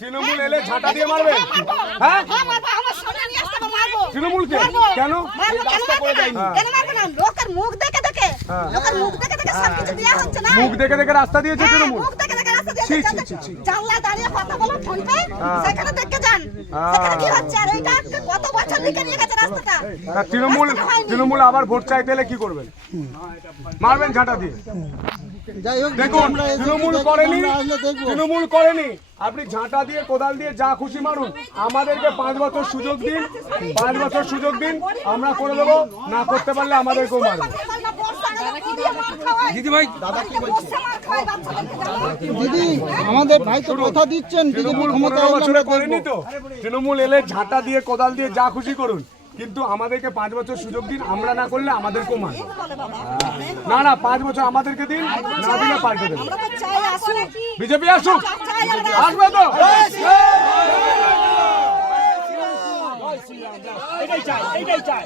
তৃণমূল এলে ঝাঁটা দিয়ে মারবে? হ্যাঁ তৃণমূলকে কেন? লোকের মুখ দেখে দেখে সবকিছু দেয়া হচ্ছে না। মুখ দেখে দেখে রাস্তা দিয়েছে তৃণমূল। মুখ দেখে দেখে রাস্তা দিয়েছে। জানলা দাঁড়িয়ে কথা বলো ফোন পে, সেখানে দেখে যান সেখানে কি হচ্ছে। আর এইটা কত বছর দিকে নিয়ে গেছে রাস্তাটা। তৃণমূল আবার ভোট চাইতে এলে কি করবেন? মারবেন ঝাঁটা দিয়ে? দেখুন তৃণমূল করেনি, আপনি ঝাঁটা দিয়ে কোদাল দিয়ে যা খুশি মারুন, আমাদেরকে 5 বছর সুযোগ দিন, 5 বছর সুযোগ দিন, আমরা করে দেবো। না করতে পারলে আমাদেরকেও মারবেন। দিদি ভাই, দাদা কি বলছে? দিদি আমাদের ভাই তো কথা দিচ্ছেন তৃণমূল 15 বছরে করেনি তো। তৃণমূল এলে ঝাঁটা দিয়ে কোদাল দিয়ে যা খুশি করুন, কিন্তু আমাদেরকে 5 বছর সুযোগ দিন, আমরা না করলে আমাদেরকেও মারবেন। না না 5 বছর আমাদেরকে দিন, না দিলে পাল্টে দেবেন। বিজেপি আসুক, আসবে তো? এটাই চাই।